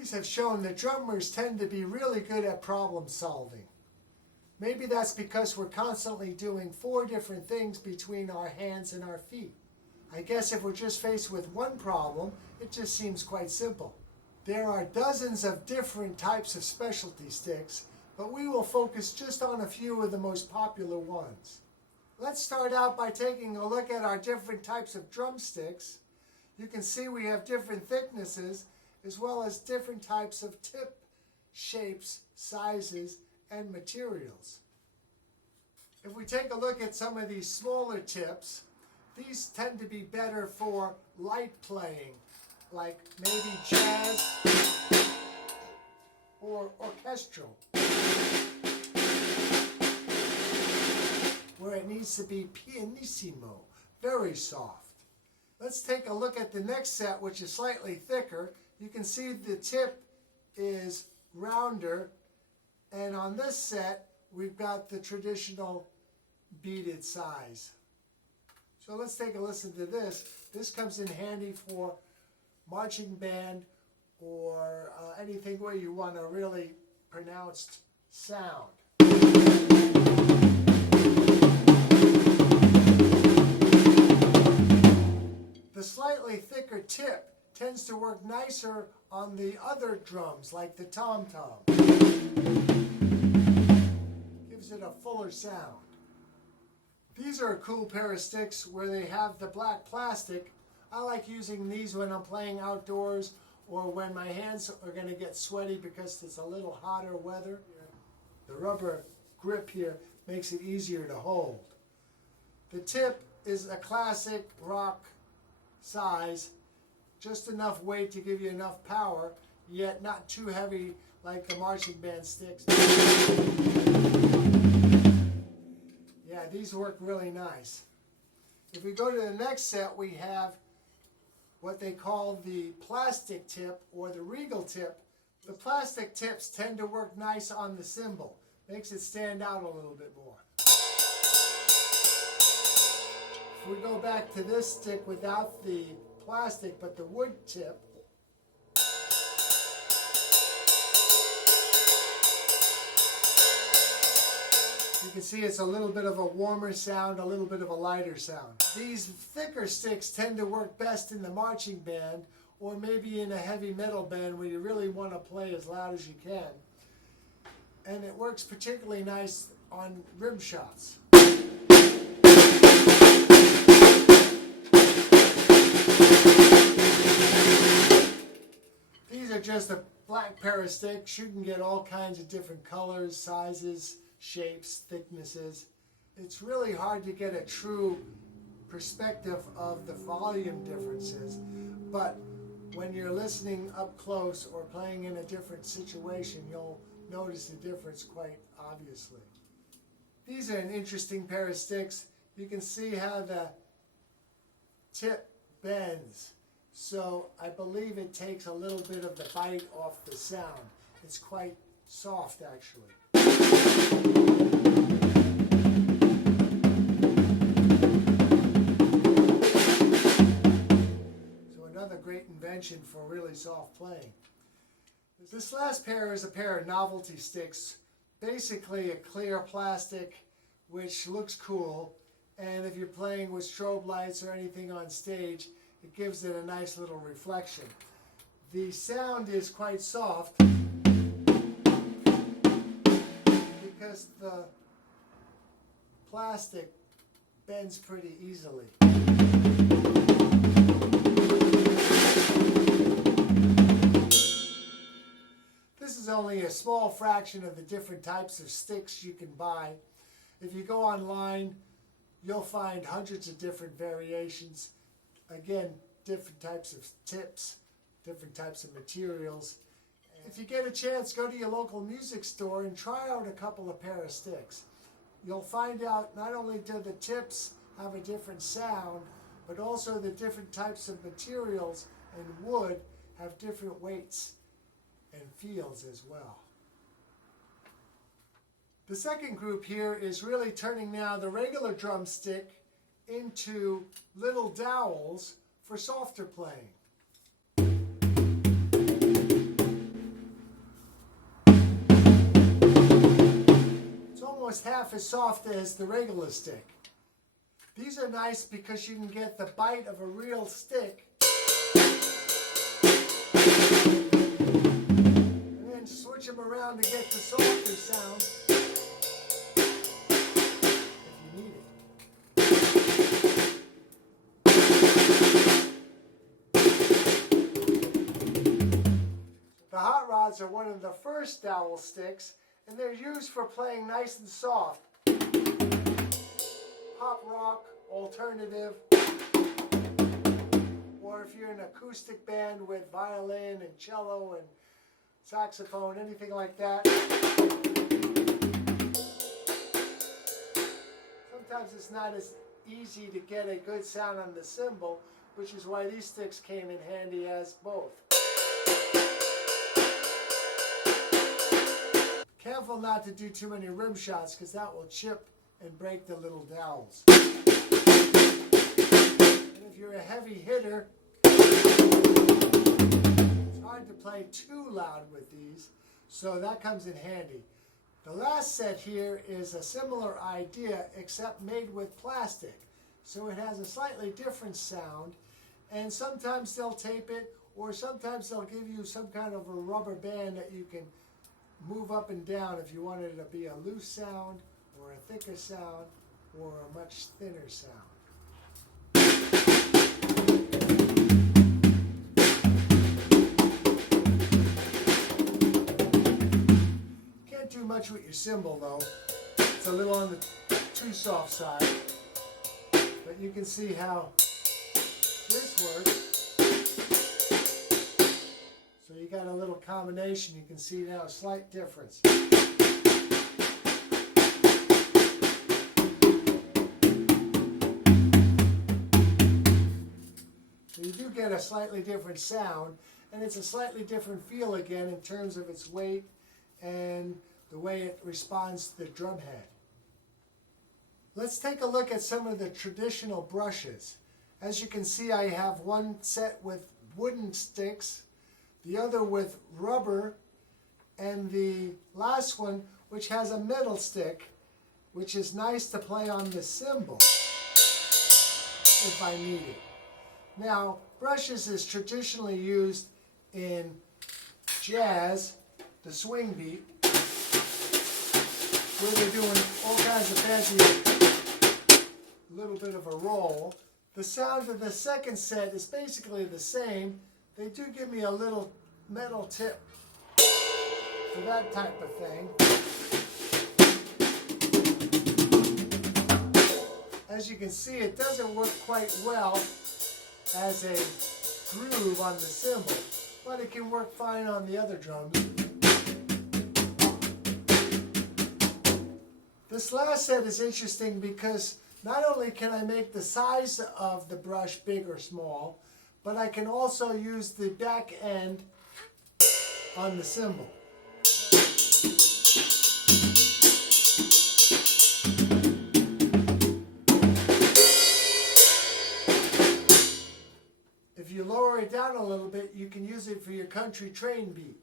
Studies have shown that drummers tend to be really good at problem solving. Maybe that's because we're constantly doing 4 different things between our hands and our feet. I guess if we're just faced with one problem, it just seems quite simple. There are dozens of different types of specialty sticks, but we will focus just on a few of the most popular ones. Let's start out by taking a look at our different types of drumsticks. You can see we have different thicknesses as well as different types of tip shapes, sizes, and materials. If we take a look at some of these smaller tips, these tend to be better for light playing, like maybe jazz or orchestral, where it needs to be pianissimo, very soft. Let's take a look at the next set, which is slightly thicker. You can see the tip is rounder, and on this set we've got the traditional beaded size. So let's take a listen to this. This comes in handy for marching band or anything where you want a really pronounced sound. The slightly thicker tip tends to work nicer on the other drums, like the tom-tom. Gives it a fuller sound. These are a cool pair of sticks where they have the black plastic. I like using these when I'm playing outdoors or when my hands are going to get sweaty because it's a little hotter weather. The rubber grip here makes it easier to hold. The tip is a classic rock size, just enough weight to give you enough power, yet not too heavy like the marching band sticks. Yeah, these work really nice. If we go to the next set, we have what they call the plastic tip or the regal tip. The plastic tips tend to work nice on the cymbal. Makes it stand out a little bit more. If we go back to this stick without the plastic but the wood tip, you can see it's a little bit of a warmer sound, a little bit of a lighter sound. These thicker sticks tend to work best in the marching band or maybe in a heavy metal band where you really want to play as loud as you can. And it works particularly nice on rim shots. These are just a black pair of sticks. You can get all kinds of different colors, sizes, shapes, thicknesses. It's really hard to get a true perspective of the volume differences, but when you're listening up close or playing in a different situation, you'll notice the difference quite obviously. These are an interesting pair of sticks. You can see how the tip bends. So I believe it takes a little bit of the bite off the sound. It's quite soft actually. So another great invention for really soft playing. This last pair is a pair of novelty sticks. Basically a clear plastic which looks cool, and if you're playing with strobe lights or anything on stage, it gives it a nice little reflection. The sound is quite soft because the plastic bends pretty easily. This is only a small fraction of the different types of sticks you can buy. If you go online, you'll find hundreds of different variations. Again, different types of tips, different types of materials. If you get a chance, go to your local music store and try out a couple of pair of sticks. You'll find out not only do the tips have a different sound, but also the different types of materials and wood have different weights and feels as well. The second group here is really turning now the regular drumstick into little dowels for softer playing. half as soft as the regular stick. These are nice because you can get the bite of a real stick and then switch them around to get the softer sound if you need it. The hot rods are one of the first DAL sticks, and they're used for playing nice and soft. Pop rock, alternative, or if you're an acoustic band with violin and cello and saxophone, anything like that. Sometimes it's not as easy to get a good sound on the cymbal, which is why these sticks came in handy as both. Careful not to do too many rim shots because that will chip and break the little dowels. And if you're a heavy hitter, it's hard to play too loud with these, so that comes in handy. The last set here is a similar idea except made with plastic, so it has a slightly different sound, and sometimes they'll tape it, or sometimes they'll give you some kind of a rubber band that you can move up and down if you want it to be a loose sound, or a thicker sound, or a much thinner sound. Can't do much with your cymbal though. It's a little on the too soft side. But you can see how this works. So you got a little combination. You can see now a slight difference. You do get a slightly different sound, and it's a slightly different feel again in terms of its weight and the way it responds to the drum head. Let's take a look at some of the traditional brushes. As you can see, I have one set with wooden sticks, the other with rubber, and the last one which has a metal stick, which is nice to play on the cymbal if I need it. Now, brushes is traditionally used in jazz, the swing beat, where they're doing all kinds of fancy, little bit of a roll. The sound of the second set is basically the same. They do give me a little metal tip for that type of thing. As you can see, it doesn't work quite well as a groove on the cymbal, but it can work fine on the other drums. This last set is interesting because not only can I make the size of the brush big or small, but I can also use the back end on the cymbal. If you lower it down a little bit, you can use it for your country train beat.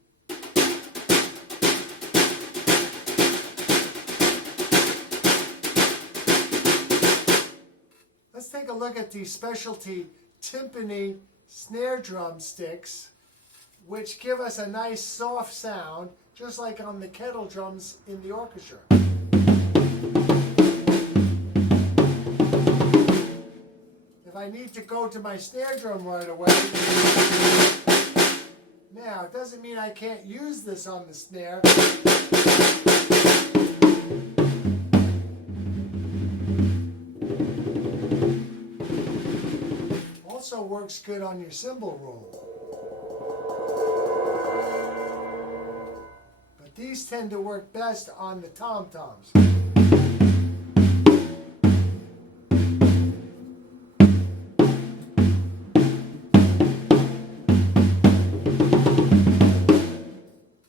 Let's take a look at the specialty timpani snare drum sticks, which give us a nice soft sound, just like on the kettle drums in the orchestra. If I need to go to my snare drum right away, now it doesn't mean I can't use this on the snare. Also works good on your cymbal roll. But these tend to work best on the tom-toms.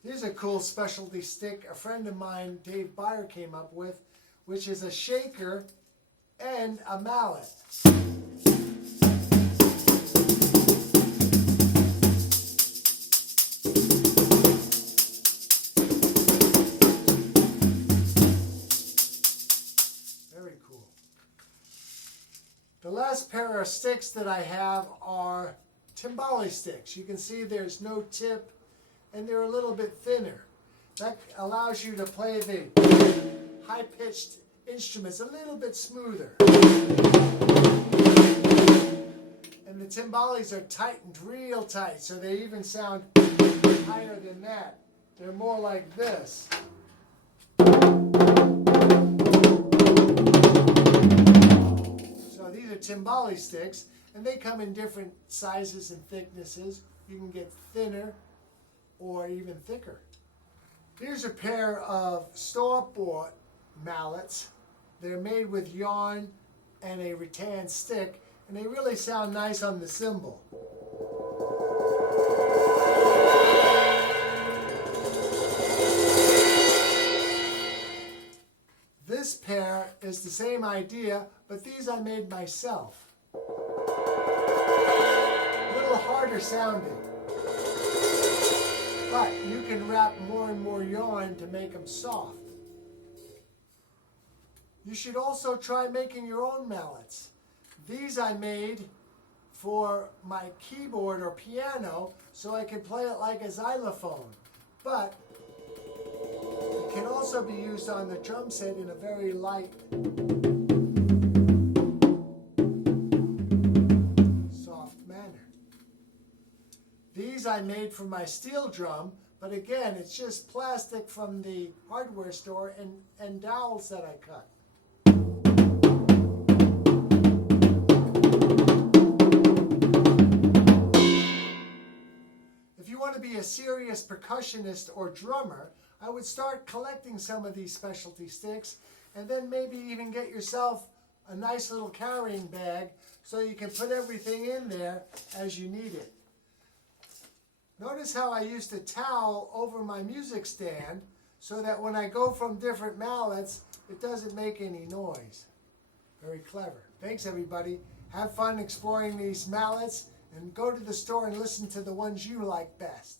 Here's a cool specialty stick a friend of mine, Dave Byer, came up with, which is a shaker and a mallet. last pair of sticks that I have are Cymbal Sticks. You can see there's no tip and they're a little bit thinner. That allows you to play the high-pitched instruments a little bit smoother. And the timbales are tightened real tight, so they even sound higher than that. They're more like this. So these are Cymbal Sticks, and they come in different sizes and thicknesses. You can get thinner or even thicker. Here's a pair of store-bought mallets. They're made with yarn and a rattan stick, and they really sound nice on the cymbal. This pair is the same idea, but these I made myself. A little harder sounding. But you can wrap more and more yarn to make them soft. You should also try making your own mallets. These I made for my keyboard or piano so I can play it like a xylophone. But it can also be used on the drum set in a very light, soft manner. These I made for my steel drum, but again, it's just plastic from the hardware store and dowels that I cut. If you want to be a serious percussionist or drummer, I would start collecting some of these specialty sticks and then maybe even get yourself a nice little carrying bag so you can put everything in there as you need it. Notice how I used a towel over my music stand so that when I go from different mallets, it doesn't make any noise. Very clever. Thanks, everybody. Have fun exploring these mallets and go to the store and listen to the ones you like best.